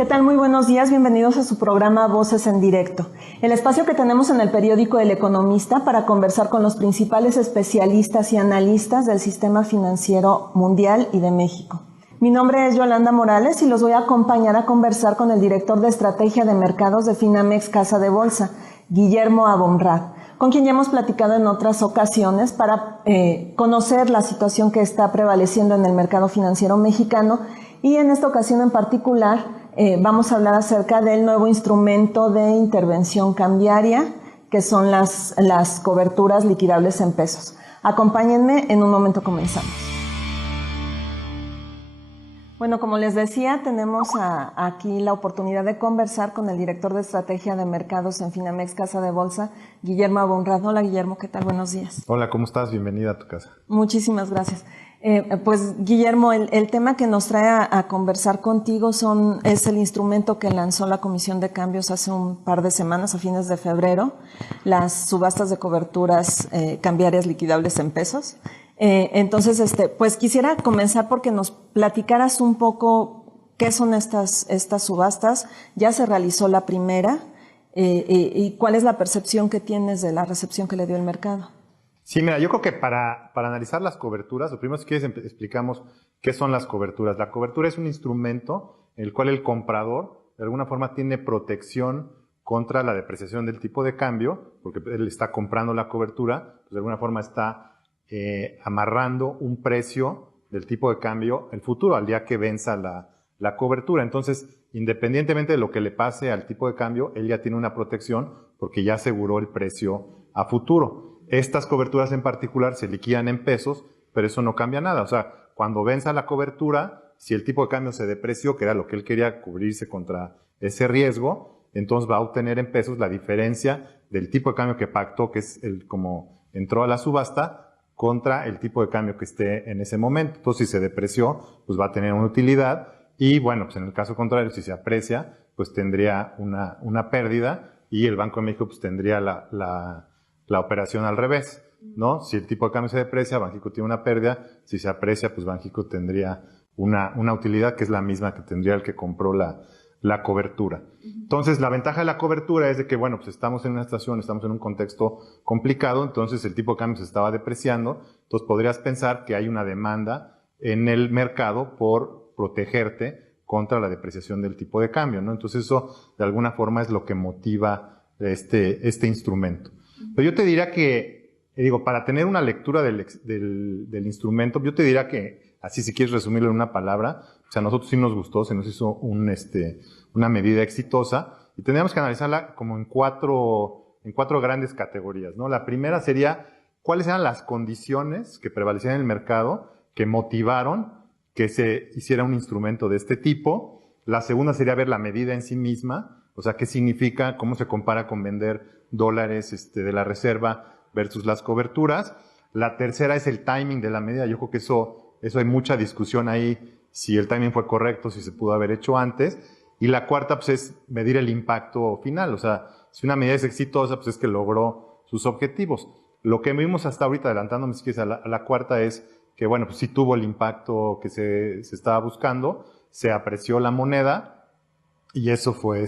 ¿Qué tal? Muy buenos días, bienvenidos a su programa Voces en Directo, el espacio que tenemos en el periódico El Economista para conversar con los principales especialistas y analistas del sistema financiero mundial y de México. Mi nombre es Yolanda Morales y los voy a acompañar a conversar con el director de Estrategia de Mercados de Finamex Casa de Bolsa, Guillermo Abumrad, con quien ya hemos platicado en otras ocasiones para conocer la situación que está prevaleciendo en el mercado financiero mexicano, y en esta ocasión en particular vamos a hablar acerca del nuevo instrumento de intervención cambiaria, que son las coberturas liquidables en pesos. Acompáñenme, en un momento comenzamos. Bueno, como les decía, tenemos aquí la oportunidad de conversar con el director de Estrategia de Mercados en Finamex Casa de Bolsa, Guillermo Abumrad. Hola, Guillermo, ¿qué tal? Buenos días. Hola, ¿cómo estás? Bienvenida a tu casa. Muchísimas gracias. Pues, Guillermo, el tema que nos trae a conversar contigo es el instrumento que lanzó la Comisión de Cambios hace un par de semanas, a fines de febrero, las subastas de coberturas cambiarias liquidables en pesos. Entonces, pues quisiera comenzar porque nos platicaras un poco qué son estas subastas. Ya se realizó la primera y cuál es la percepción que tienes de la recepción que le dio el mercado. Sí, mira, yo creo que para analizar las coberturas, lo primero si quieres explicamos qué son las coberturas. La cobertura es un instrumento en el cual el comprador de alguna forma tiene protección contra la depreciación del tipo de cambio, porque él está comprando la cobertura, pues de alguna forma está amarrando un precio del tipo de cambio el futuro, al día que venza la cobertura. Entonces, independientemente de lo que le pase al tipo de cambio, él ya tiene una protección porque ya aseguró el precio a futuro. Estas coberturas en particular se liquidan en pesos, pero eso no cambia nada. O sea, cuando venza la cobertura, si el tipo de cambio se depreció, que era lo que él quería cubrirse contra ese riesgo, entonces va a obtener en pesos la diferencia del tipo de cambio que pactó, que es como entró a la subasta, contra el tipo de cambio que esté en ese momento. Entonces, si se depreció, pues va a tener una utilidad. Y bueno, pues en el caso contrario, si se aprecia, pues tendría una pérdida, y el Banco de México pues tendría la operación al revés, ¿no? Si el tipo de cambio se deprecia, Banxico tiene una pérdida. Si se aprecia, pues Banxico tendría una utilidad que es la misma que tendría el que compró la cobertura. Entonces, la ventaja de la cobertura es de que, bueno, pues estamos en una situación, estamos en un contexto complicado, entonces el tipo de cambio se estaba depreciando, entonces podrías pensar que hay una demanda en el mercado por protegerte contra la depreciación del tipo de cambio, ¿no? Entonces eso, de alguna forma, es lo que motiva este instrumento. Pero yo te diría que, para tener una lectura del instrumento, yo te diría que, así si quieres resumirlo en una palabra, o sea, a nosotros sí nos gustó, se nos hizo una medida exitosa, y tendríamos que analizarla como en cuatro grandes categorías, ¿no? La primera sería, ¿cuáles eran las condiciones que prevalecían en el mercado que motivaron que se hiciera un instrumento de este tipo? La segunda sería ver la medida en sí misma, o sea, qué significa, cómo se compara con vender dólares de la reserva versus las coberturas. La tercera es el timing de la medida. Yo creo que eso hay mucha discusión ahí, si el timing fue correcto, si se pudo haber hecho antes. Y la cuarta, pues, es medir el impacto final. O sea, si una medida es exitosa, pues es que logró sus objetivos. Lo que vimos hasta ahorita, adelantándome si quieres a la cuarta, es que, bueno, pues sí tuvo el impacto que se estaba buscando, se apreció la moneda, y eso fue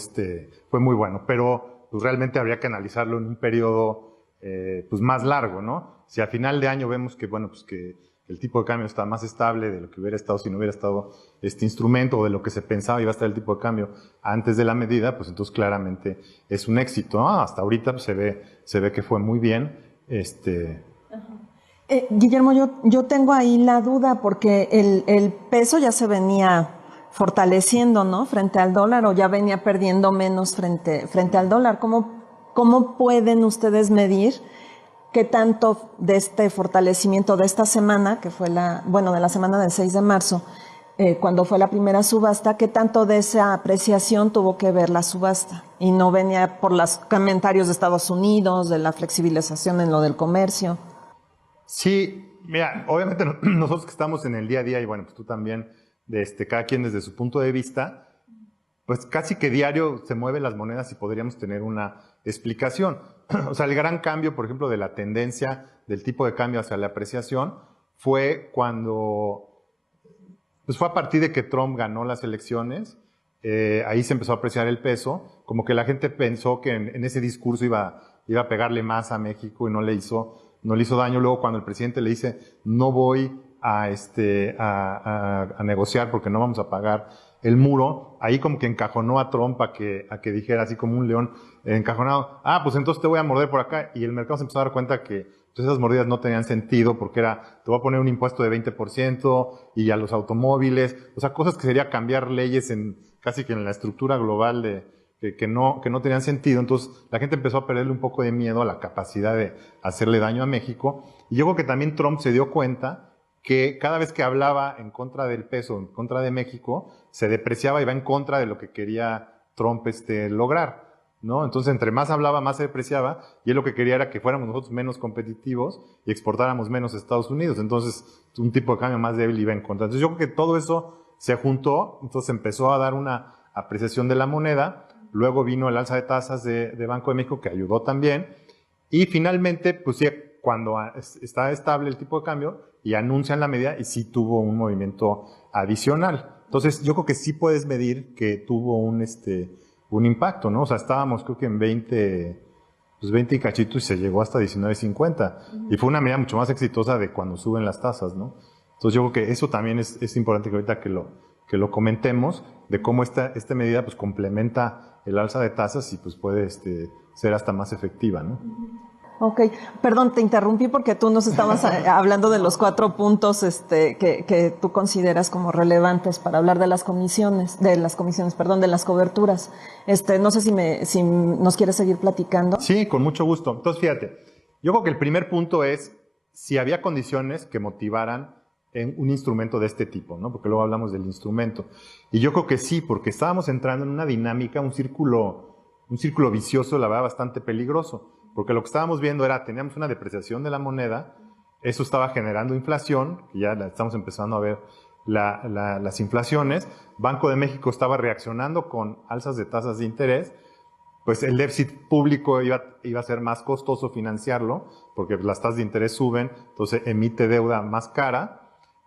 muy bueno. Pero pues realmente habría que analizarlo en un periodo pues más largo, ¿no? Si a final de año vemos que, bueno, pues que el tipo de cambio está más estable de lo que hubiera estado si no hubiera estado este instrumento, o de lo que se pensaba iba a estar el tipo de cambio antes de la medida, pues entonces claramente es un éxito, ¿no? Hasta ahorita pues, se ve que fue muy bien. Guillermo, yo tengo ahí la duda porque el peso ya se venía fortaleciendo, ¿no? Frente al dólar, o ya venía perdiendo menos frente al dólar. ¿Cómo pueden ustedes medir qué tanto de este fortalecimiento de esta semana, que fue de la semana del 6 de marzo, cuando fue la primera subasta, qué tanto de esa apreciación tuvo que ver la subasta? Y no venía por los comentarios de Estados Unidos, de la flexibilización en lo del comercio. Sí, mira, obviamente nosotros que estamos en el día a día, y bueno, pues tú también, cada quien desde su punto de vista, pues casi que diario se mueven las monedas y podríamos tener una explicación. O sea, el gran cambio, por ejemplo, de la tendencia del tipo de cambio hacia la apreciación fue cuando, pues fue a partir de que Trump ganó las elecciones, ahí se empezó a apreciar el peso, como que la gente pensó que en ese discurso iba a pegarle más a México y no le hizo daño. Luego cuando el presidente le dice, no voy a negociar porque no vamos a pagar el muro, ahí como que encajonó a Trump a que dijera así como un león encajonado, pues entonces te voy a morder por acá, y el mercado se empezó a dar cuenta que pues, esas mordidas no tenían sentido porque te voy a poner un impuesto de 20% y a los automóviles, o sea, cosas que sería cambiar leyes casi que en la estructura global que no tenían sentido. Entonces la gente empezó a perderle un poco de miedo a la capacidad de hacerle daño a México, y yo creo que también Trump se dio cuenta que cada vez que hablaba en contra del peso, en contra de México, se depreciaba y va en contra de lo que quería Trump lograr, ¿no? Entonces, entre más hablaba, más se depreciaba, y él lo que quería era que fuéramos nosotros menos competitivos y exportáramos menos a Estados Unidos. Entonces, un tipo de cambio más débil iba en contra. Entonces, yo creo que todo eso se juntó, entonces empezó a dar una apreciación de la moneda, luego vino el alza de tasas de Banco de México, que ayudó también, y finalmente, pues sí, cuando está estable el tipo de cambio y anuncian la medida, y sí tuvo un movimiento adicional. Entonces, yo creo que sí puedes medir que tuvo un impacto, ¿no? O sea, estábamos creo que en 20 y cachito, y se llegó hasta 19.50. Y fue una medida mucho más exitosa de cuando suben las tasas, ¿no? Entonces, yo creo que eso también es importante que ahorita que lo comentemos, de cómo esta medida pues complementa el alza de tasas y pues puede ser hasta más efectiva, ¿no? Ok, perdón, te interrumpí porque tú nos estabas hablando de los 4 puntos que tú consideras como relevantes para hablar de las comisiones, de las coberturas. No sé si nos quieres seguir platicando. Sí, con mucho gusto. Entonces, fíjate, yo creo que el primer punto es si había condiciones que motivaran en un instrumento de este tipo, ¿no? Porque luego hablamos del instrumento. Y yo creo que sí, porque estábamos entrando en una dinámica, un círculo vicioso, la verdad, bastante peligroso. Porque lo que estábamos viendo teníamos una depreciación de la moneda, eso estaba generando inflación, que ya estamos empezando a ver las inflaciones. Banco de México estaba reaccionando con alzas de tasas de interés, pues el déficit público iba a ser más costoso financiarlo, porque las tasas de interés suben, entonces emite deuda más cara.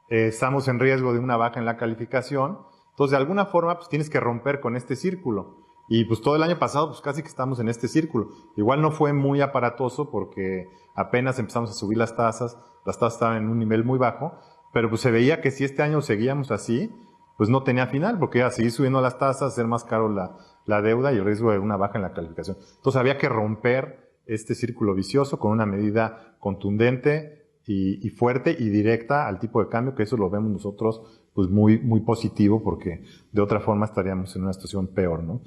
Estamos en riesgo de una baja en la calificación. Entonces, de alguna forma, pues tienes que romper con este círculo. Y pues todo el año pasado, pues casi que estamos en este círculo. Igual no fue muy aparatoso porque apenas empezamos a subir las tasas estaban en un nivel muy bajo, pero pues se veía que si este año seguíamos así, pues no tenía final, porque iba a seguir subiendo las tasas, ser más caro la deuda y el riesgo de una baja en la calificación. Entonces había que romper este círculo vicioso con una medida contundente y fuerte y directa al tipo de cambio, que eso lo vemos nosotros pues muy, muy positivo, porque de otra forma estaríamos en una situación peor, ¿no?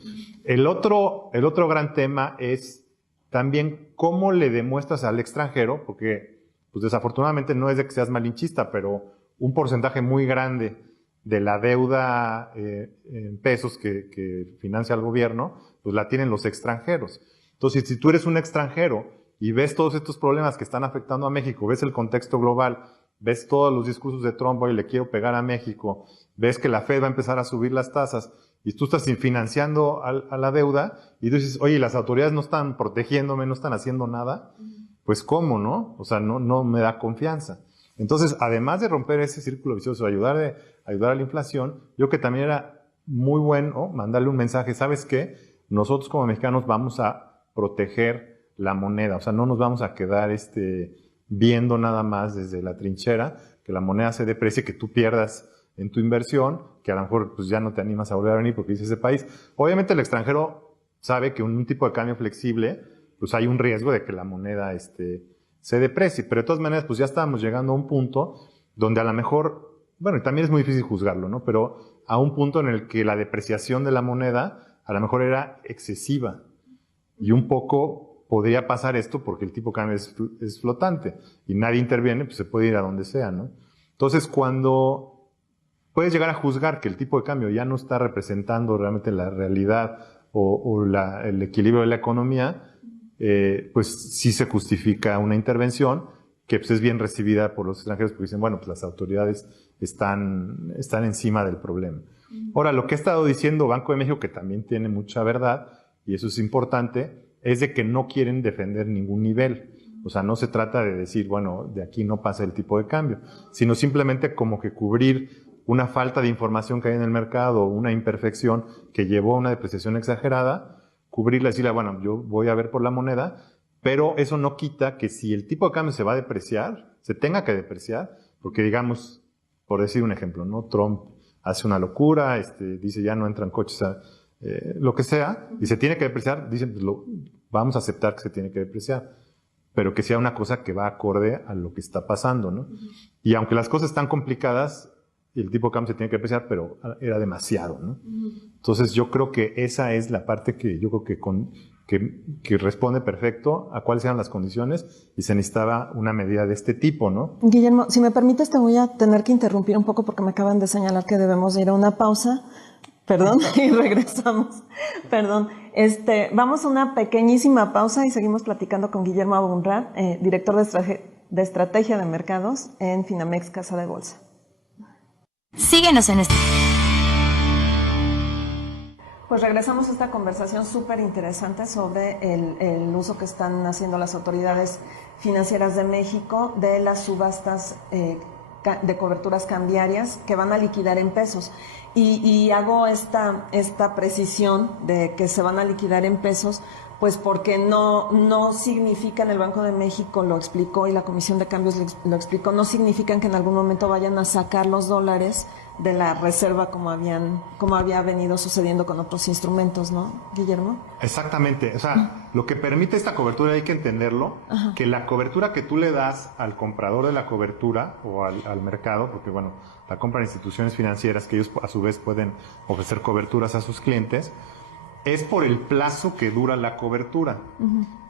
El otro gran tema es también cómo le demuestras al extranjero, porque pues desafortunadamente no es de que seas malinchista, pero un porcentaje muy grande de la deuda en pesos que financia el gobierno, pues la tienen los extranjeros. Entonces, si tú eres un extranjero y ves todos estos problemas que están afectando a México, ves el contexto global, ves todos los discursos de Trump, hoy le quiero pegar a México, ves que la Fed va a empezar a subir las tasas y tú estás financiando a la deuda y tú dices, oye, las autoridades no están protegiéndome, no están haciendo nada, pues ¿cómo, no? O sea, no me da confianza. Entonces, además de romper ese círculo vicioso, ayudar a la inflación, yo creo que también era muy bueno mandarle un mensaje, ¿sabes qué? Nosotros como mexicanos vamos a proteger la moneda, o sea, no nos vamos a quedar viendo nada más desde la trinchera, que la moneda se deprecie, que tú pierdas en tu inversión, que a lo mejor pues ya no te animas a volver a venir porque dices ese país. Obviamente el extranjero sabe que un tipo de cambio flexible, pues hay un riesgo de que la moneda se deprecie, pero de todas maneras pues ya estábamos llegando a un punto donde a lo mejor, bueno, y también es muy difícil juzgarlo, ¿no? Pero a un punto en el que la depreciación de la moneda a lo mejor era excesiva y un poco podría pasar esto porque el tipo de cambio es flotante y nadie interviene, pues se puede ir a donde sea, ¿no? Entonces, cuando puedes llegar a juzgar que el tipo de cambio ya no está representando realmente la realidad o el equilibrio de la economía, pues sí se justifica una intervención que pues es bien recibida por los extranjeros porque dicen, bueno, pues las autoridades están encima del problema. Ahora, lo que ha estado diciendo Banco de México, que también tiene mucha verdad, y eso es importante, es de que no quieren defender ningún nivel. O sea, no se trata de decir, bueno, de aquí no pasa el tipo de cambio, sino simplemente como que cubrir una falta de información que hay en el mercado, una imperfección que llevó a una depreciación exagerada, cubrirla y decirle, bueno, yo voy a ver por la moneda, pero eso no quita que si el tipo de cambio se va a depreciar, se tenga que depreciar, porque digamos, por decir un ejemplo, ¿no? Trump hace una locura, dice ya no entran coches lo que sea, y se tiene que depreciar, dicen, pues vamos a aceptar que se tiene que depreciar, pero que sea una cosa que va acorde a lo que está pasando, ¿no? Y aunque las cosas están complicadas, el tipo de cambio se tiene que depreciar, pero era demasiado, ¿no? Entonces yo creo que esa es la parte que yo creo que responde perfecto a cuáles eran las condiciones y se necesitaba una medida de este tipo, ¿no? Guillermo, si me permites te voy a tener que interrumpir un poco porque me acaban de señalar que debemos ir a una pausa. Perdón, y regresamos. Perdón. Vamos a una pequeñísima pausa y seguimos platicando con Guillermo Abunrad, director de Estrategia de Mercados en Finamex Casa de Bolsa. Síguenos en Pues regresamos a esta conversación súper interesante sobre el uso que están haciendo las autoridades financieras de México de las subastas de coberturas cambiarias que van a liquidar en pesos. Y hago esta precisión de que se van a liquidar en pesos, pues porque no significan, el Banco de México lo explicó y la Comisión de Cambios lo explicó, no significan que en algún momento vayan a sacar los dólares de la reserva como había venido sucediendo con otros instrumentos, ¿no, Guillermo? Exactamente. O sea, lo que permite esta cobertura hay que entenderlo, que la cobertura que tú le das al comprador de la cobertura o al mercado, porque bueno, la compran instituciones financieras que ellos a su vez pueden ofrecer coberturas a sus clientes, es por el plazo que dura la cobertura.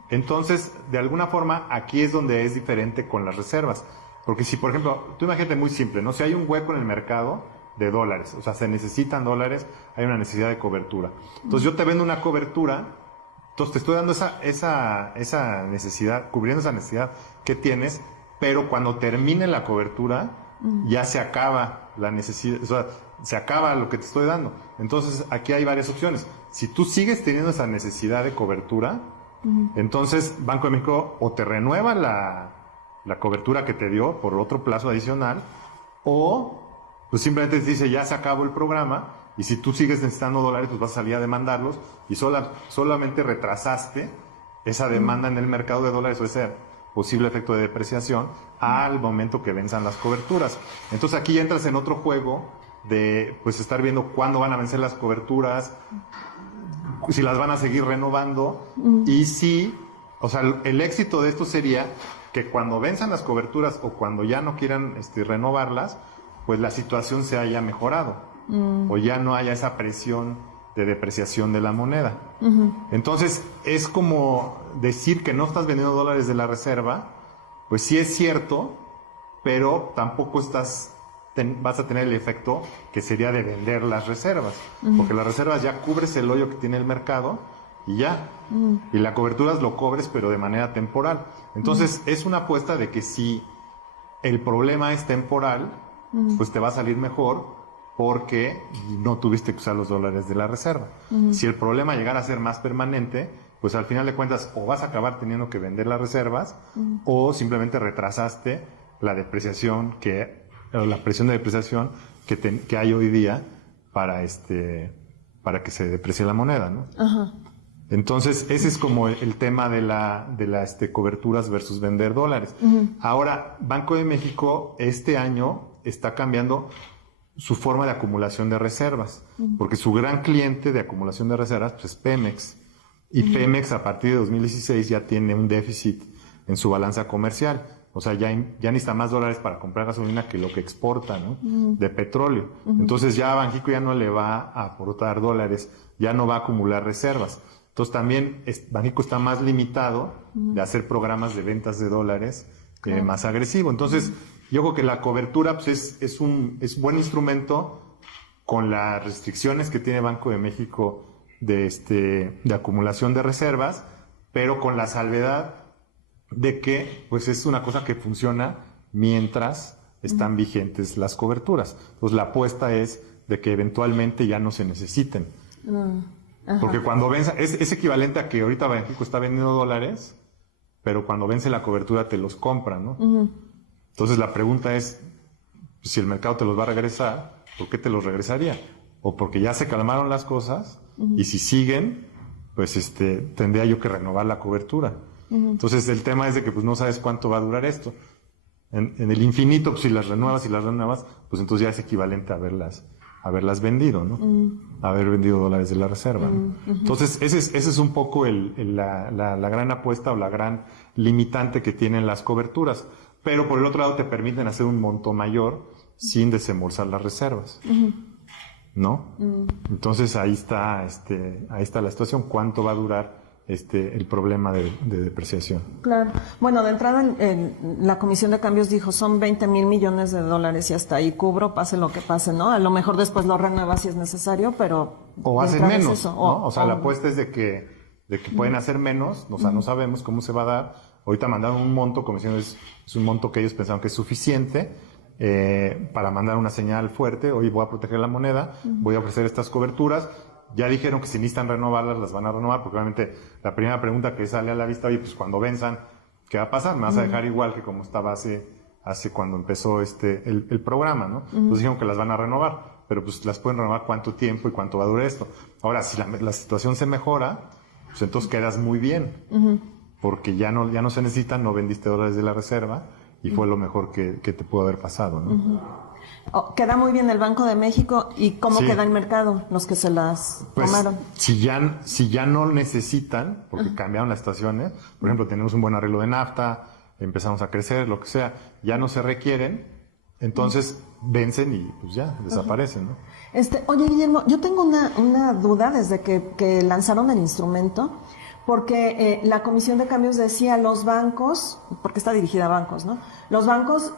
Entonces, de alguna forma, aquí es donde es diferente con las reservas. Porque si, por ejemplo, tú imagínate muy simple, ¿no? Si hay un hueco en el mercado de dólares, o sea, se necesitan dólares, hay una necesidad de cobertura. Entonces, yo te vendo una cobertura, entonces te estoy dando esa necesidad, cubriendo esa necesidad que tienes, pero cuando termine la cobertura, ya se acaba la necesidad, o sea, se acaba lo que te estoy dando. Entonces, aquí hay varias opciones. Si tú sigues teniendo esa necesidad de cobertura, entonces Banco de México o te renueva la cobertura que te dio por otro plazo adicional, o pues simplemente te dice ya se acabó el programa, y si tú sigues necesitando dólares, pues vas a salir a demandarlos, y solamente retrasaste esa demanda en el mercado de dólares o ese posible efecto de depreciación al momento que venzan las coberturas. Entonces aquí ya entras en otro juego de pues estar viendo cuándo van a vencer las coberturas, si las van a seguir renovando, y si, o sea, el éxito de esto sería que cuando venzan las coberturas o cuando ya no quieran renovarlas, pues la situación se haya mejorado, o ya no haya esa presión de depreciación de la moneda. Entonces, es como decir que no estás vendiendo dólares de la reserva, pues sí es cierto, pero tampoco vas a tener el efecto que sería de vender las reservas, porque las reservas ya cubres el hoyo que tiene el mercado y ya, y la cobertura lo cobres pero de manera temporal. Entonces es una apuesta de que si el problema es temporal, pues te va a salir mejor porque no tuviste que usar los dólares de la reserva. Si el problema llegara a ser más permanente, pues al final de cuentas o vas a acabar teniendo que vender las reservas o simplemente retrasaste la depreciación la presión de depreciación que hay hoy día para que se deprecie la moneda, ¿no? Entonces, ese es como el tema de la coberturas versus vender dólares. Ahora, Banco de México este año está cambiando su forma de acumulación de reservas, porque su gran cliente de acumulación de reservas pues, es Pemex. Y Pemex a partir de 2016 ya tiene un déficit en su balanza comercial. O sea, ya necesita más dólares para comprar gasolina que lo que exporta, ¿no? De petróleo. Entonces ya Banxico ya no le va a aportar dólares, ya no va a acumular reservas. Entonces también Banxico está más limitado de hacer programas de ventas de dólares más agresivo. Entonces yo creo que la cobertura pues, es un buen instrumento con las restricciones que tiene Banco de México de acumulación de reservas, pero con la salvedad de que pues es una cosa que funciona mientras están vigentes las coberturas. Entonces la apuesta es de que eventualmente ya no se necesiten. Porque cuando vence, es equivalente a que ahorita México está vendiendo dólares, pero cuando vence la cobertura te los compra, ¿no? Entonces la pregunta es, pues si el mercado te los va a regresar, ¿por qué te los regresaría? O porque ya se calmaron las cosas y si siguen, pues tendría yo que renovar la cobertura. Entonces el tema es de que pues no sabes cuánto va a durar esto. En el infinito, pues si las renuevas, pues entonces ya es equivalente a haberlas vendido, ¿no? Haber vendido dólares de la reserva, ¿no? Entonces ese es un poco la gran apuesta o la gran limitante que tienen las coberturas. Pero por el otro lado te permiten hacer un monto mayor sin desembolsar las reservas. ¿No? Entonces ahí está la situación. ¿Cuánto va a durar el problema de depreciación? Claro. Bueno, de entrada la Comisión de Cambios dijo son 20,000 millones de dólares y hasta ahí cubro, pase lo que pase, ¿no? A lo mejor después lo renueva si es necesario, pero... O hacen menos, ¿no? O sea, la apuesta es de que pueden hacer menos, o sea, no sabemos cómo se va a dar. Ahorita mandaron un monto, Comisión es un monto que ellos pensaron que es suficiente, para mandar una señal fuerte. Hoy voy a proteger la moneda, voy a ofrecer estas coberturas. Ya dijeron que si necesitan renovarlas, las van a renovar, porque obviamente la primera pregunta que sale a la vista, oye, pues cuando venzan, ¿qué va a pasar? ¿Me vas a dejar igual que como estaba hace cuando empezó el programa, ¿no? Entonces dijeron que las van a renovar, pero pues las pueden renovar cuánto tiempo y cuánto va a durar esto. Ahora, si la situación se mejora, pues entonces quedas muy bien, porque ya no se necesitan, no vendiste dólares de la reserva, y fue lo mejor que te pudo haber pasado, ¿no? Queda muy bien el Banco de México. ¿Y cómo queda el mercado? Los que se las tomaron. Si ya no necesitan, porque cambiaron las estaciones, por ejemplo, tenemos un buen arreglo de nafta, empezamos a crecer, lo que sea, ya no se requieren, entonces vencen y pues ya, desaparecen, ¿no? Oye, Guillermo, yo tengo una duda desde que lanzaron el instrumento. Porque la Comisión de Cambios decía, los bancos, porque está dirigida a bancos, ¿no? Los bancos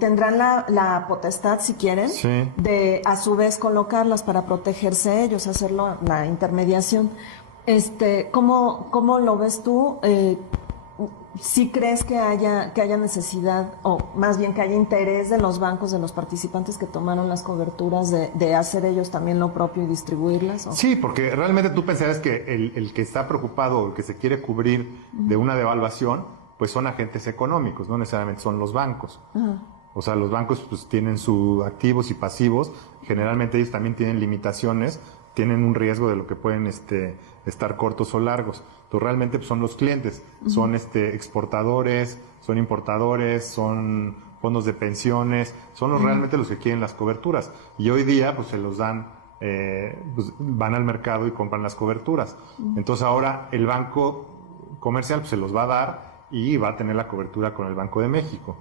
tendrán la potestad, si quieren, de a su vez colocarlas para protegerse ellos, hacerlo la intermediación. ¿Cómo lo ves tú? ¿Sí crees que haya necesidad, o más bien que haya interés de los bancos, de los participantes que tomaron las coberturas, de hacer ellos también lo propio y distribuirlas? ¿O? Sí, porque realmente tú pensarías que el que está preocupado, el que se quiere cubrir de una devaluación, pues son agentes económicos, no necesariamente son los bancos. O sea, los bancos pues tienen sus activos y pasivos, generalmente ellos también tienen limitaciones, tienen un riesgo de lo que pueden estar cortos o largos. Entonces realmente pues, son los clientes, son exportadores, son importadores, son fondos de pensiones, son realmente los que quieren las coberturas. Y hoy día pues se los dan, pues, van al mercado y compran las coberturas. Entonces ahora el banco comercial pues, se los va a dar y va a tener la cobertura con el Banco de México.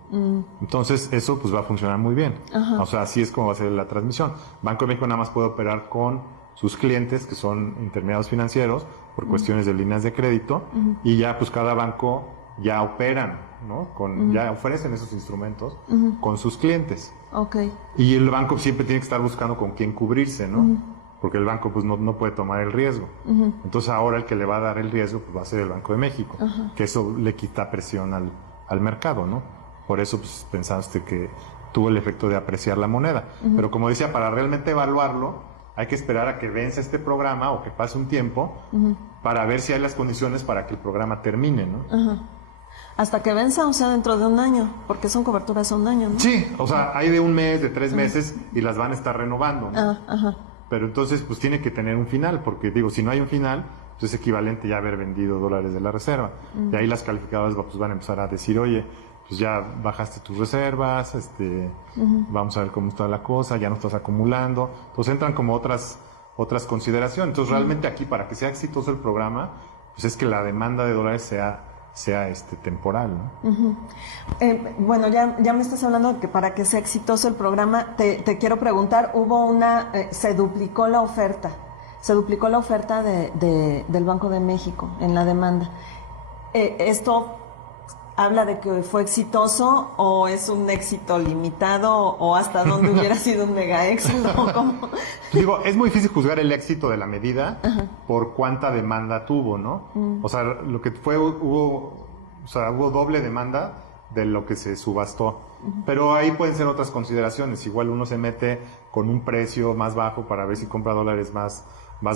Entonces eso pues va a funcionar muy bien. O sea, así es como va a ser la transmisión. Banco de México nada más puede operar con sus clientes, que son intermediarios financieros, por cuestiones de líneas de crédito, y ya pues cada banco ya operan, ¿no? Ya ofrecen esos instrumentos con sus clientes. Y el banco siempre tiene que estar buscando con quién cubrirse, ¿no? Porque el banco pues no puede tomar el riesgo. Entonces ahora el que le va a dar el riesgo pues va a ser el Banco de México, que eso le quita presión al mercado, ¿no? Por eso pues pensaste que tuvo el efecto de apreciar la moneda. Pero como decía, para realmente evaluarlo, hay que esperar a que vence este programa o que pase un tiempo para ver si hay las condiciones para que el programa termine, ¿no? Hasta que venza, o sea, dentro de un año, porque son coberturas a un año, ¿no? Sí, o sea, hay de un mes, de 3 meses y las van a estar renovando, ¿no? Pero entonces, pues tiene que tener un final, porque digo, si no hay un final, pues es equivalente ya haber vendido dólares de la reserva. Y ahí las calificadoras pues, van a empezar a decir, oye, pues ya bajaste tus reservas, vamos a ver cómo está la cosa, ya no estás acumulando. Entonces entran como otras consideraciones. Entonces realmente aquí para que sea exitoso el programa, pues es que la demanda de dólares sea temporal, ¿no? Bueno, ya me estás hablando de que para que sea exitoso el programa, te quiero preguntar, se duplicó la oferta del Banco de México en la demanda. ¿Esto habla de que fue exitoso o es un éxito limitado o hasta dónde hubiera sido un mega éxito? Digo, es muy difícil juzgar el éxito de la medida por cuánta demanda tuvo, ¿no? O sea, lo que fue, hubo doble demanda de lo que se subastó. Pero ahí pueden ser otras consideraciones. Igual uno se mete con un precio más bajo para ver si compra dólares más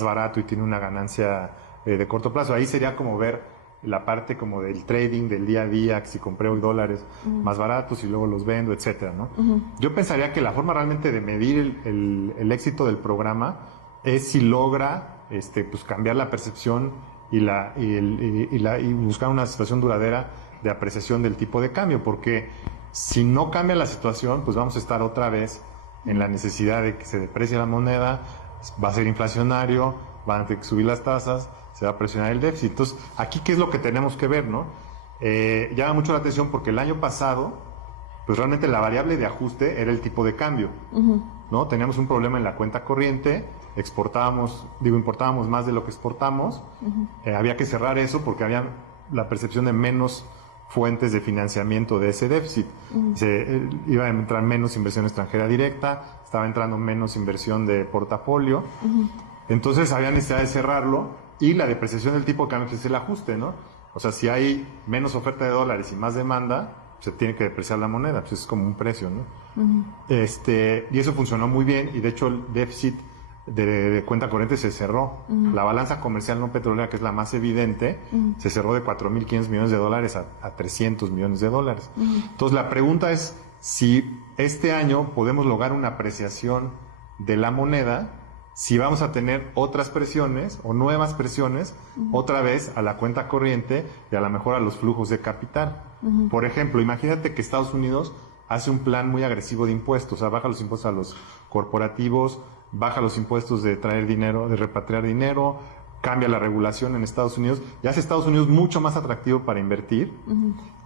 barato y tiene una ganancia de corto plazo. Ahí sería como ver la parte como del trading, del día a día, que si compré hoy dólares más baratos y luego los vendo, etcétera, ¿no? Yo pensaría que la forma realmente de medir el éxito del programa es si logra pues cambiar la percepción y buscar una situación duradera de apreciación del tipo de cambio, porque si no cambia la situación, pues vamos a estar otra vez en la necesidad de que se deprecie la moneda, va a ser inflacionario, van a tener que subir las tasas, se va a presionar el déficit. Entonces, aquí, ¿qué es lo que tenemos que ver, no? Llama mucho la atención porque el año pasado, pues realmente la variable de ajuste era el tipo de cambio, ¿no? Teníamos un problema en la cuenta corriente, importábamos más de lo que exportamos, había que cerrar eso porque había la percepción de menos fuentes de financiamiento de ese déficit. Iba a entrar menos inversión extranjera directa, estaba entrando menos inversión de portafolio, entonces había necesidad de cerrarlo. Y la depreciación del tipo de cambio es el ajuste, ¿no? O sea, si hay menos oferta de dólares y más demanda, se tiene que depreciar la moneda, pues es como un precio, ¿no? Y eso funcionó muy bien, y de hecho el déficit de cuenta corriente se cerró. La balanza comercial no petrolera, que es la más evidente, se cerró de 4.500 millones de dólares a 300 millones de dólares. Entonces la pregunta es si este año podemos lograr una apreciación de la moneda, si vamos a tener otras presiones o nuevas presiones otra vez a la cuenta corriente y a lo mejor a los flujos de capital. Por ejemplo, imagínate que Estados Unidos hace un plan muy agresivo de impuestos, o sea, baja los impuestos a los corporativos, baja los impuestos de traer dinero, de repatriar dinero, cambia la regulación en Estados Unidos y hace Estados Unidos mucho más atractivo para invertir.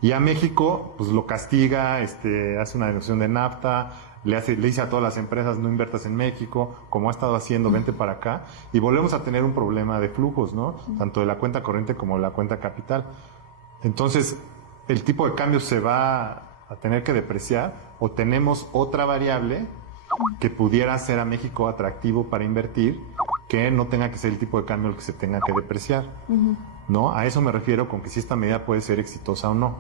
Y a México pues lo castiga, hace una deducción de NAFTA, le dice a todas las empresas no inviertas en México, como ha estado haciendo, vente para acá, y volvemos a tener un problema de flujos, ¿no? Tanto de la cuenta corriente como de la cuenta capital. Entonces, el tipo de cambio se va a tener que depreciar, o tenemos otra variable que pudiera hacer a México atractivo para invertir, que no tenga que ser el tipo de cambio el que se tenga que depreciar, ¿no? A eso me refiero con que si esta medida puede ser exitosa o no.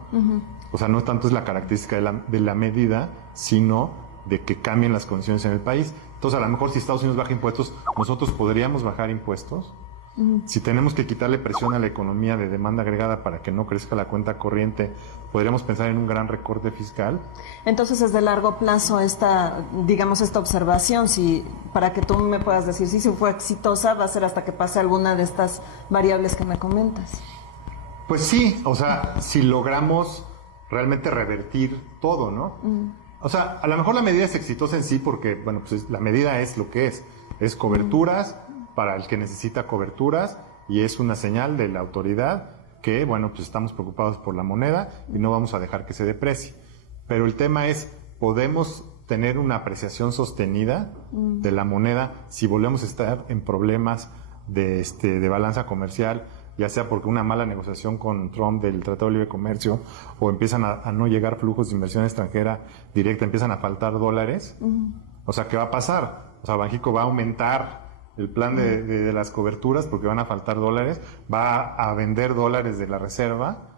O sea, no tanto es la característica de la medida, sino de que cambien las condiciones en el país. Entonces, a lo mejor si Estados Unidos baja impuestos, nosotros podríamos bajar impuestos. Si tenemos que quitarle presión a la economía de demanda agregada para que no crezca la cuenta corriente, podríamos pensar en un gran recorte fiscal. Entonces, es de largo plazo esta observación, para que tú me puedas decir si fue exitosa, va a ser hasta que pase alguna de estas variables que me comentas. Pues sí, o sea, si logramos realmente revertir todo, ¿no? O sea, a lo mejor la medida es exitosa en sí porque, bueno, pues la medida es lo que es coberturas para el que necesita coberturas, y es una señal de la autoridad que, bueno, pues estamos preocupados por la moneda y no vamos a dejar que se deprecie. Pero el tema es, ¿podemos tener una apreciación sostenida de la moneda si volvemos a estar en problemas de balanza comercial, ya sea porque una mala negociación con Trump del Tratado de Libre Comercio, o empiezan a no llegar flujos de inversión extranjera directa, empiezan a faltar dólares? O sea, ¿qué va a pasar? O sea, Banxico va a aumentar el plan de las coberturas porque van a faltar dólares, va a vender dólares de la reserva,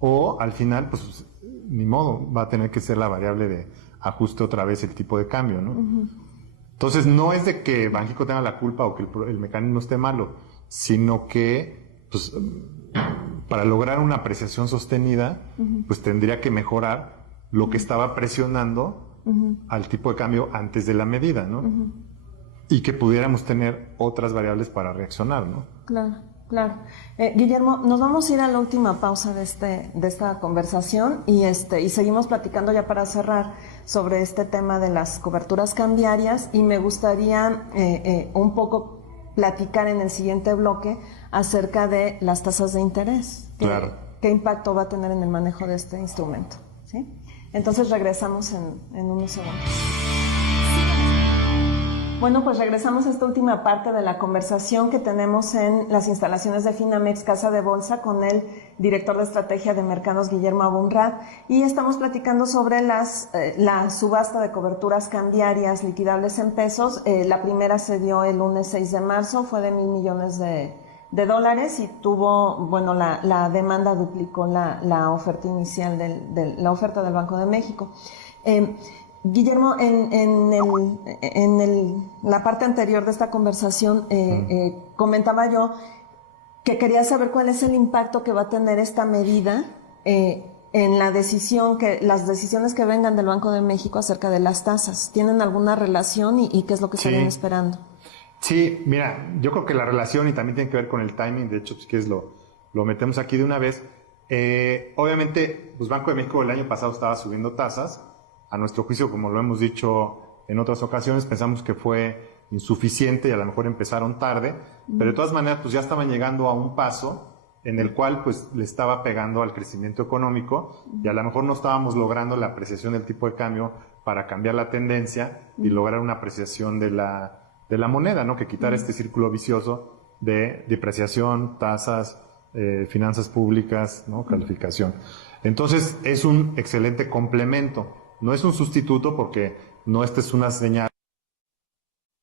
o al final, pues, ni modo, va a tener que ser la variable de ajuste otra vez el tipo de cambio, ¿no? Entonces, no es de que Banxico tenga la culpa o que el mecanismo esté malo, sino que pues, para lograr una apreciación sostenida, pues tendría que mejorar lo que estaba presionando al tipo de cambio antes de la medida, ¿no? Y que pudiéramos tener otras variables para reaccionar, ¿no? Claro, claro. Guillermo, nos vamos a ir a la última pausa de esta conversación y seguimos platicando ya para cerrar sobre este tema de las coberturas cambiarias, y me gustaría un poco platicar en el siguiente bloque acerca de las tasas de interés. Claro. ¿Qué impacto va a tener en el manejo de este instrumento? ¿Sí? Entonces regresamos en unos segundos. Bueno, pues regresamos a esta última parte de la conversación que tenemos en las instalaciones de Finamex Casa de Bolsa con el director de estrategia de mercados, Guillermo Abunrad, y estamos platicando sobre la subasta de coberturas cambiarias liquidables en pesos. La primera se dio el lunes 6 de marzo, fue de 1,000 millones de dólares, y tuvo, bueno, la demanda duplicó la oferta inicial la oferta del Banco de México. Guillermo, en la parte anterior de esta conversación comentaba yo que quería saber cuál es el impacto que va a tener esta medida en la decisión, las decisiones que vengan del Banco de México acerca de las tasas. ¿Tienen alguna relación y qué es lo que estarían esperando? Sí, mira, yo creo que la relación y también tiene que ver con el timing, de hecho, pues que es lo metemos aquí de una vez. Obviamente, pues Banco de México el año pasado estaba subiendo tasas. A nuestro juicio, como lo hemos dicho en otras ocasiones, pensamos que fue insuficiente y a lo mejor empezaron tarde, pero de todas maneras pues ya estaban llegando a un paso en el cual pues le estaba pegando al crecimiento económico y a lo mejor no estábamos logrando la apreciación del tipo de cambio para cambiar la tendencia y lograr una apreciación de la moneda, ¿no? Que quitar este círculo vicioso de depreciación, tasas, finanzas públicas, ¿no? Calificación. Entonces es un excelente complemento, no es un sustituto porque no esta es una señal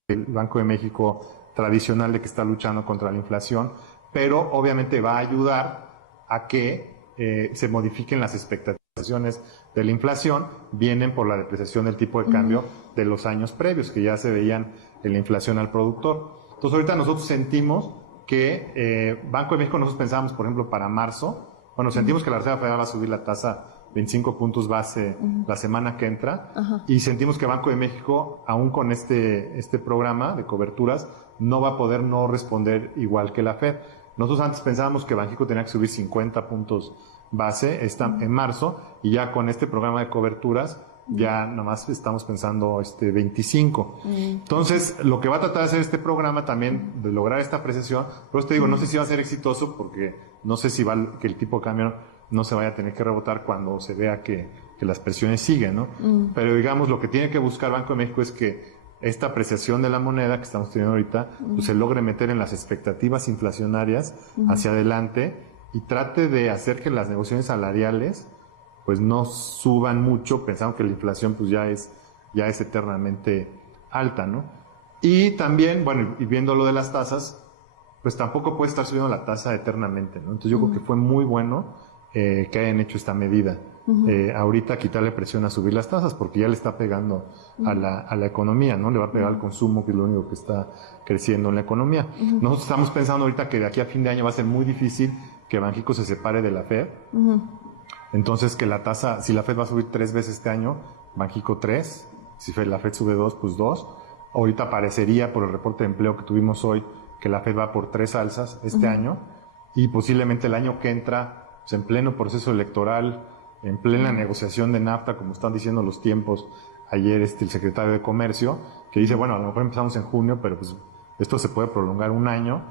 del Banco de México tradicional de que está luchando contra la inflación, pero obviamente va a ayudar a que se modifiquen las expectativas de la inflación, vienen por la depreciación del tipo de cambio de los años previos, que ya se veían en la inflación al productor. Entonces ahorita nosotros sentimos que Banco de México, nosotros pensábamos, por ejemplo, para marzo, bueno, sentimos que la Reserva Federal va a subir la tasa 25 puntos base la semana que entra, y sentimos que Banco de México, aún con este programa de coberturas, no va a poder no responder igual que la Fed. Nosotros antes pensábamos que Banxico tenía que subir 50 puntos base en marzo, y ya con este programa de coberturas ya nomás estamos pensando 25. Entonces, lo que va a tratar de hacer este programa también, de lograr esta apreciación, por eso te digo, no sé si va a ser exitoso, porque no sé si que el tipo de cambio no se vaya a tener que rebotar cuando se vea que las presiones siguen, ¿no? Pero digamos, lo que tiene que buscar Banco de México es que esta apreciación de la moneda que estamos teniendo ahorita, pues se logre meter en las expectativas inflacionarias hacia adelante y trate de hacer que las negociaciones salariales pues no suban mucho, pensando que la inflación pues ya es eternamente alta, ¿no? Y también, bueno, y viendo lo de las tasas, pues tampoco puede estar subiendo la tasa eternamente, ¿no? Entonces yo creo que fue muy bueno que hayan hecho esta medida. Ahorita quitarle presión a subir las tasas, porque ya le está pegando a la economía, ¿no? Le va a pegar al consumo, que es lo único que está creciendo en la economía. Nosotros estamos pensando ahorita que de aquí a fin de año va a ser muy difícil que Banxico se separe de la Fed. Entonces, que la tasa, si la Fed va a subir 3 veces este año, Banxico 3, si la Fed sube 2, pues 2. Ahorita parecería, por el reporte de empleo que tuvimos hoy, que la Fed va por 3 alzas este año, y posiblemente el año que entra, pues en pleno proceso electoral, en plena negociación de NAFTA, como están diciendo los tiempos, ayer el secretario de Comercio, que dice, bueno, a lo mejor empezamos en junio, pero pues esto se puede prolongar un año,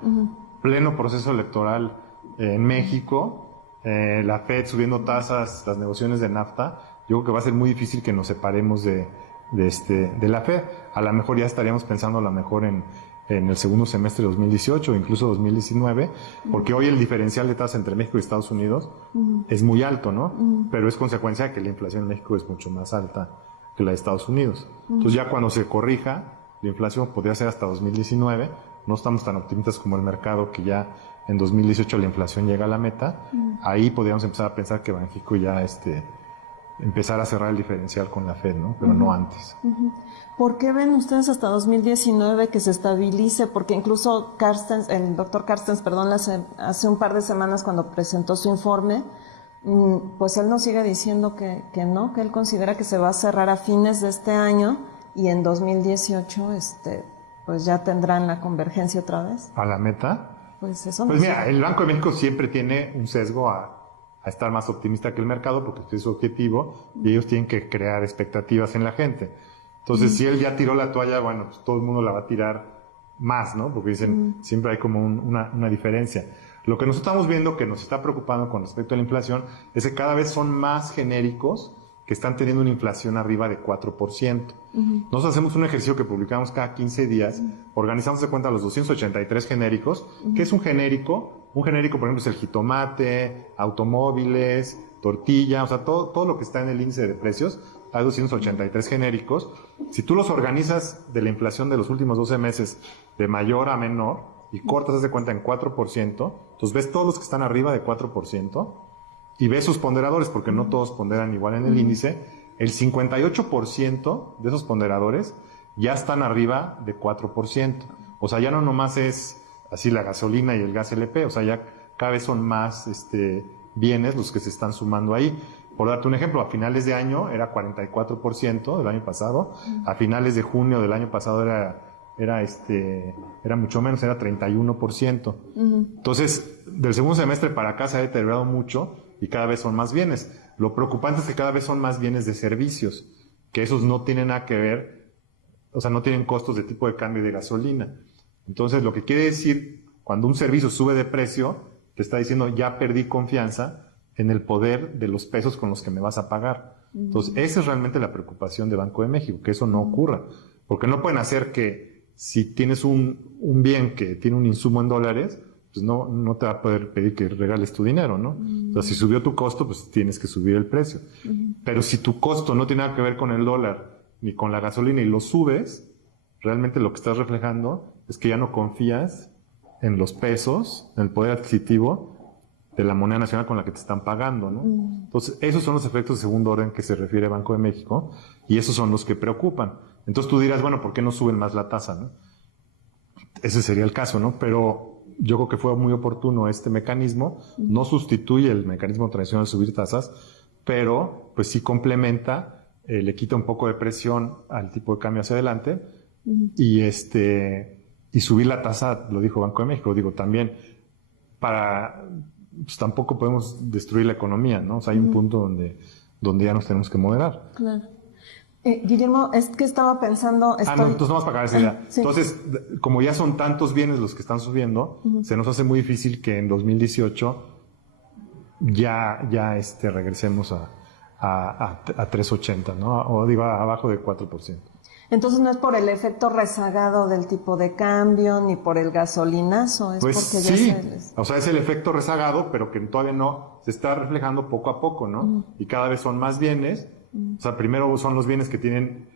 pleno proceso electoral en México, la Fed subiendo tasas, las negociaciones de NAFTA, yo creo que va a ser muy difícil que nos separemos de la Fed. A lo mejor ya estaríamos pensando a lo mejor en el segundo semestre de 2018 o incluso 2019, porque hoy el diferencial de tasa entre México y Estados Unidos es muy alto, ¿no? Pero es consecuencia de que la inflación en México es mucho más alta que la de Estados Unidos. Entonces ya cuando se corrija, la inflación podría ser hasta 2019, no estamos tan optimistas como el mercado, que ya en 2018 la inflación llega a la meta, ahí podríamos empezar a pensar que Banxico ya empezar a cerrar el diferencial con la Fed, ¿no? Pero no antes. ¿Por qué ven ustedes hasta 2019 que se estabilice? Porque incluso el doctor Carstens, hace un par de semanas cuando presentó su informe, pues él nos sigue diciendo que no, que él considera que se va a cerrar a fines de este año y en 2018 pues ya tendrán la convergencia otra vez. ¿A la meta? Pues eso Pues mira, el Banco de México siempre tiene un sesgo a estar más optimista que el mercado, porque es su objetivo, y ellos tienen que crear expectativas en la gente. Entonces, si él ya tiró la toalla, bueno, pues todo el mundo la va a tirar más, ¿no? Porque dicen, siempre hay como una diferencia. Lo que nosotros estamos viendo que nos está preocupando con respecto a la inflación es que cada vez son más genéricos que están teniendo una inflación arriba de 4%. Nosotros hacemos un ejercicio que publicamos cada 15 días, organizamos de cuenta los 283 genéricos. ¿Qué es un genérico? Un genérico, por ejemplo, es el jitomate, automóviles, tortilla, o sea, todo lo que está en el índice de precios. Hay 283 genéricos. Si tú los organizas de la inflación de los últimos 12 meses de mayor a menor y cortas, haz de cuenta, en 4%, entonces ves todos los que están arriba de 4%, y ves sus ponderadores, porque no todos ponderan igual en el índice. El 58% de esos ponderadores ya están arriba de 4%. O sea, ya no nomás es así la gasolina y el gas LP, o sea, ya cada vez son más bienes los que se están sumando ahí. Por darte un ejemplo, a finales de año era 44% del año pasado, a finales de junio del año pasado era mucho menos, era 31%. Entonces, del segundo semestre para acá se ha deteriorado mucho y cada vez son más bienes. Lo preocupante es que cada vez son más bienes de servicios, que esos no tienen nada que ver, o sea, no tienen costos de tipo de cambio de gasolina. Entonces, lo que quiere decir, cuando un servicio sube de precio, te está diciendo, ya perdí confianza en el poder de los pesos con los que me vas a pagar. Entonces, esa es realmente la preocupación de Banco de México, que eso no ocurra. Porque no pueden hacer que si tienes un bien que tiene un insumo en dólares, pues no te va a poder pedir que regales tu dinero, ¿no? O sea, si subió tu costo, pues tienes que subir el precio. Pero si tu costo no tiene nada que ver con el dólar ni con la gasolina y lo subes, realmente lo que estás reflejando es que ya no confías en los pesos, en el poder adquisitivo de la moneda nacional con la que te están pagando, ¿no? Entonces, esos son los efectos de segundo orden que se refiere Banco de México y esos son los que preocupan. Entonces tú dirás, bueno, ¿por qué no suben más la tasa, no? Ese sería el caso, ¿no? Pero yo creo que fue muy oportuno este mecanismo. No sustituye el mecanismo tradicional de subir tasas, pero pues sí complementa, le quita un poco de presión al tipo de cambio hacia adelante y subir la tasa, lo dijo Banco de México, digo también pues tampoco podemos destruir la economía, ¿no? O sea, hay un punto donde ya nos tenemos que moderar. Claro. Guillermo, es que estaba pensando... no, entonces vamos para acabar esa idea. Sí. Entonces, como ya son tantos bienes los que están subiendo, se nos hace muy difícil que en 2018 ya regresemos a 3.80, ¿no? O digo, abajo de 4%. Entonces no es por el efecto rezagado del tipo de cambio, ni por el gasolinazo, es pues porque sí, ya o sea, es el efecto rezagado, pero que todavía no se está reflejando poco a poco, ¿no? Y cada vez son más bienes. O sea, primero son los bienes que tienen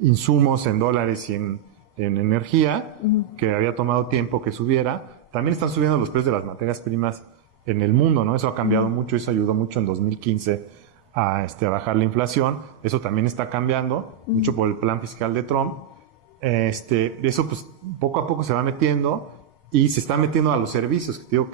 insumos en dólares y en energía, que había tomado tiempo que subiera. También están subiendo los precios de las materias primas en el mundo, ¿no? Eso ha cambiado mucho, eso ayudó mucho en 2015 a bajar la inflación. Eso también está cambiando, mucho por el plan fiscal de Trump. Eso pues poco a poco se va metiendo y se está metiendo a los servicios, que digo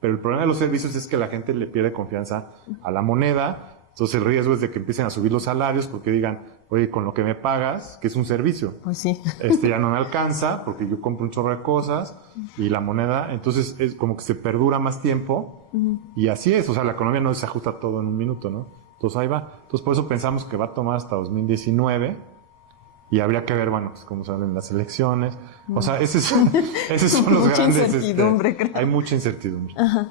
pero el problema de los servicios es que la gente le pierde confianza a la moneda. Entonces el riesgo es de que empiecen a subir los salarios porque digan, oye, con lo que me pagas, que es un servicio, pues sí, ya no me alcanza porque yo compro un chorro de cosas y la moneda, entonces es como que se perdura más tiempo y así es, o sea, la economía no se ajusta todo en un minuto, ¿no? Entonces ahí va. Entonces por eso pensamos que va a tomar hasta 2019 y habría que ver, bueno, pues cómo salen las elecciones. O sea, esos son los mucha grandes... incertidumbre, creo. Hay mucha incertidumbre. Ajá.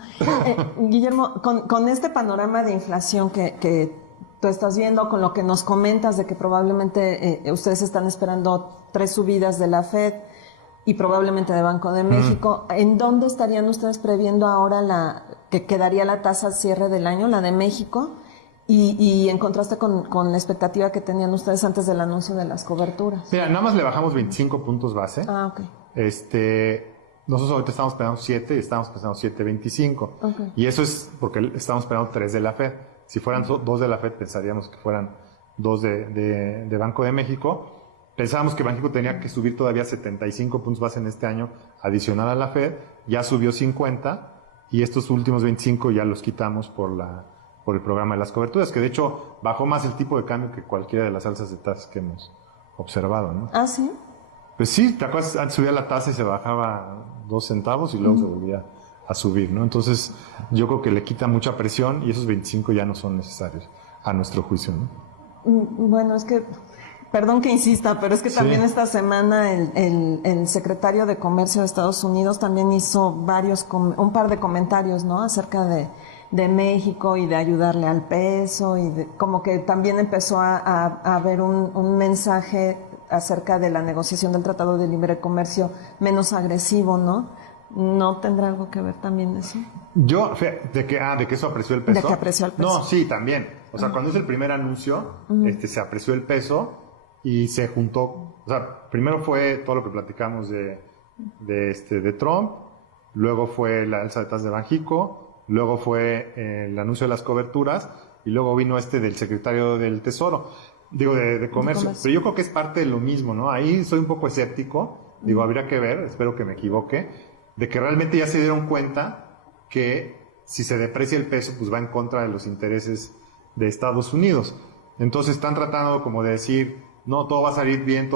Guillermo, con este panorama de inflación que tú estás viendo, con lo que nos comentas de que probablemente ustedes están esperando 3 subidas de la FED y probablemente de Banco de México, ¿en dónde estarían ustedes previendo ahora que quedaría la tasa al cierre del año, la de México? Y en contraste con la expectativa que tenían ustedes antes del anuncio de las coberturas. Mira, nada más le bajamos 25 puntos base. Ah, ok. Nosotros ahorita estamos esperando 7 y estamos pensando 7.25. Okay. Y eso es porque estamos esperando 3 de la FED. Si fueran 2 de la FED, pensaríamos que fueran 2 de Banco de México. Pensábamos que Banxico tenía que subir todavía 75 puntos base en este año, adicional a la FED. Ya subió 50 y estos últimos 25 ya los quitamos por el programa de las coberturas, que de hecho bajó más el tipo de cambio que cualquiera de las alzas de tasas que hemos observado, ¿no? ¿Ah, sí? Pues sí, ¿te acuerdas? Antes subía la tasa y se bajaba 2 centavos y luego se volvía a subir, ¿no? Entonces yo creo que le quita mucha presión y esos 25 ya no son necesarios a nuestro juicio, ¿no? Bueno, es que, perdón que insista, pero es que también esta semana el secretario de Comercio de Estados Unidos también hizo un par de comentarios, ¿no? Acerca de México y de ayudarle al peso y como que también empezó a haber un mensaje acerca de la negociación del Tratado de Libre Comercio menos agresivo, ¿no? ¿No tendrá algo que ver también eso? ¿De que eso apreció el peso? De que apreció el peso. No, sí, también. O sea, cuando es el primer anuncio, se apreció el peso y se juntó. O sea, primero fue todo lo que platicamos de Trump, luego fue la alza de tasas de Banxico, luego fue el anuncio de las coberturas y luego vino del secretario del Tesoro. Digo, de comercio. Pero yo creo que es parte de lo mismo, ¿no? Ahí soy un poco escéptico. Digo, habría que ver, espero que me equivoque, de que realmente ya se dieron cuenta que si se deprecia el peso, pues va en contra de los intereses de Estados Unidos. Entonces están tratando como de decir, no, todo va a salir bien,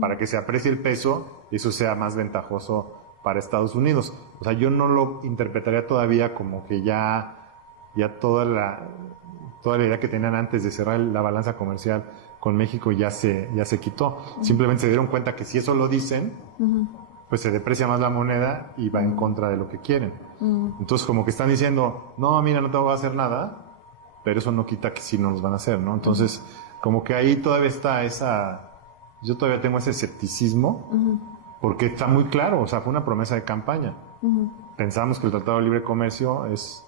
para que se aprecie el peso y eso sea más ventajoso para Estados Unidos. O sea, yo no lo interpretaría todavía como que ya toda la idea que tenían antes de cerrar la balanza comercial con México ya se quitó. Simplemente se dieron cuenta que si eso lo dicen, pues se deprecia más la moneda y va en contra de lo que quieren. Entonces como que están diciendo, no, mira, no te voy a hacer nada, pero eso no quita que sí nos van a hacer, ¿no? Entonces, como que ahí todavía está yo todavía tengo ese escepticismo, porque está muy claro, o sea, fue una promesa de campaña. Pensamos que el Tratado de Libre Comercio es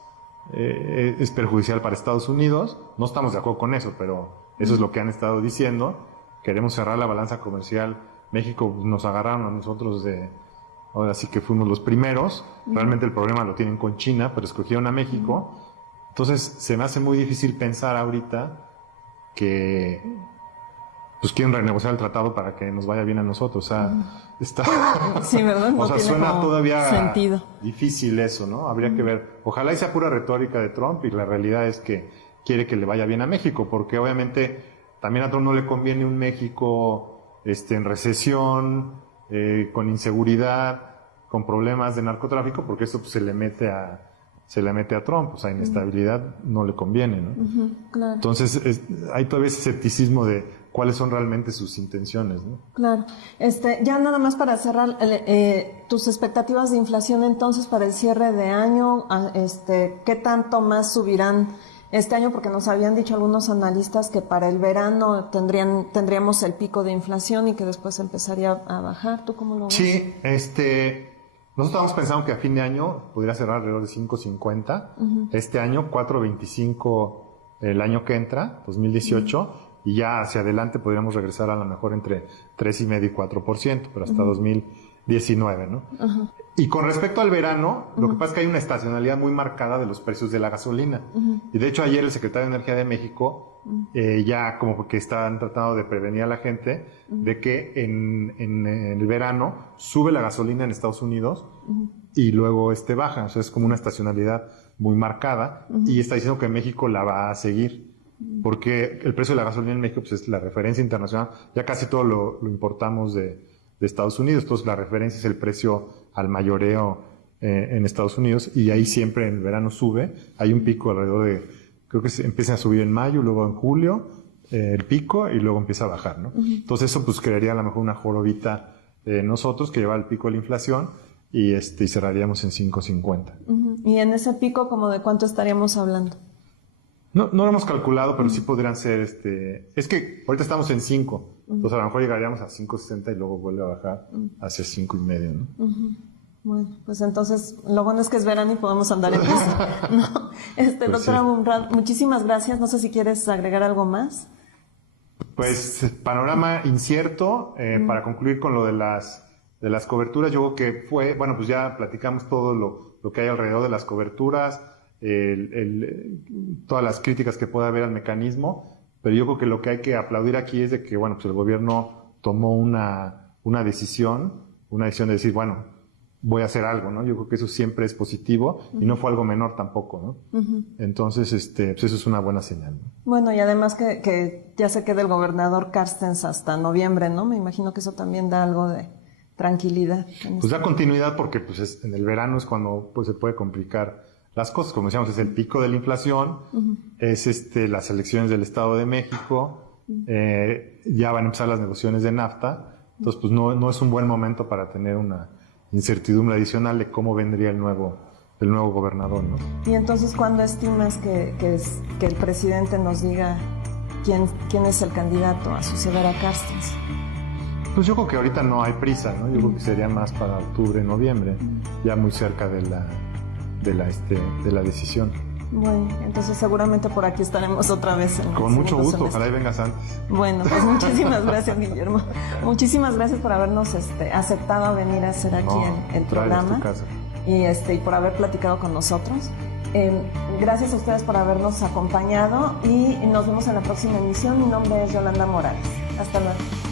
perjudicial para Estados Unidos. No estamos de acuerdo con eso, pero eso es lo que han estado diciendo. Queremos cerrar la balanza comercial. México nos agarraron a nosotros ahora sí que fuimos los primeros. Realmente el problema lo tienen con China, pero escogieron a México. Entonces se me hace muy difícil pensar ahorita que pues quieren renegociar el tratado para que nos vaya bien a nosotros. O sea, está... Sí, ¿verdad? No o sea, tiene suena todavía sentido. Difícil eso, ¿no? Habría que ver. Ojalá y sea pura retórica de Trump y la realidad es que quiere que le vaya bien a México, porque obviamente también a Trump no le conviene un México en recesión, con inseguridad, con problemas de narcotráfico, porque eso pues, se le mete a Trump, o sea, inestabilidad no le conviene, ¿no? Claro. Entonces, hay todavía ese escepticismo de cuáles son realmente sus intenciones, ¿no? Claro. Ya nada más para cerrar, tus expectativas de inflación entonces para el cierre de año, ¿qué tanto más subirán este año? Porque nos habían dicho algunos analistas que para el verano tendríamos el pico de inflación y que después empezaría a bajar. ¿Tú cómo lo ves? Sí, nosotros estábamos pensando que a fin de año podría cerrar alrededor de 5.50. Este año 4.25 el año que entra, 2018, y ya hacia adelante podríamos regresar a lo mejor entre 3,5% y 4%, pero hasta 2019, ¿no? Y con respecto al verano, lo que pasa es que hay una estacionalidad muy marcada de los precios de la gasolina. Y de hecho ayer el secretario de Energía de México ya como que están tratando de prevenir a la gente de que en el verano sube la gasolina en Estados Unidos y luego baja. O sea, es como una estacionalidad muy marcada y está diciendo que México la va a seguir. Porque el precio de la gasolina en México pues, es la referencia internacional. Ya casi todo lo importamos de Estados Unidos. Entonces la referencia es el precio al mayoreo en Estados Unidos. Y ahí siempre en el verano sube. Hay un pico alrededor de, creo que empieza a subir en mayo, luego en julio, el pico, y luego empieza a bajar, ¿no? Entonces eso pues crearía a lo mejor una jorobita nosotros que lleva el pico de la inflación y cerraríamos en 5.50. Y en ese pico, ¿como de cuánto estaríamos hablando? No lo hemos calculado, pero sí podrían ser, es que ahorita estamos en 5, entonces a lo mejor llegaríamos a 5.60 y luego vuelve a bajar hacia 5.5, ¿no? Bueno, pues entonces, lo bueno es que es verano y podemos andar en bici, ¿no? Pues doctora sí. Unrad, muchísimas gracias, no sé si quieres agregar algo más. Pues, panorama incierto, para concluir con lo de las coberturas, yo creo que bueno, pues ya platicamos todo lo que hay alrededor de las coberturas, todas las críticas que pueda haber al mecanismo, pero yo creo que lo que hay que aplaudir aquí es de que, bueno, pues el gobierno tomó una decisión de decir, bueno, voy a hacer algo, ¿no? Yo creo que eso siempre es positivo y no fue algo menor tampoco, ¿no? Entonces, pues eso es una buena señal, ¿no? Bueno, y además que ya se queda el gobernador Carstens hasta noviembre, ¿no? Me imagino que eso también da algo de tranquilidad. Pues da continuidad porque pues en el verano es cuando pues se puede complicar las cosas, como decíamos, es el pico de la inflación, es las elecciones del Estado de México, ya van a empezar las negociaciones de NAFTA, entonces pues no es un buen momento para tener una incertidumbre adicional de cómo vendría el nuevo gobernador, ¿no? Y entonces, ¿cuándo estimas que el presidente nos diga quién es el candidato a suceder a Carstens? Pues yo creo que ahorita no hay prisa, ¿no? Yo creo que sería más para octubre, noviembre, ya muy cerca de la decisión. Bueno, entonces seguramente por aquí estaremos otra vez. Con mucho gusto, ojalá y vengas antes. Bueno, pues muchísimas gracias, Guillermo. Muchísimas gracias por habernos aceptado a venir a hacer aquí el programa. Tu casa. y por haber platicado con nosotros. Gracias a ustedes por habernos acompañado y nos vemos en la próxima emisión. Mi nombre es Yolanda Morales. Hasta luego.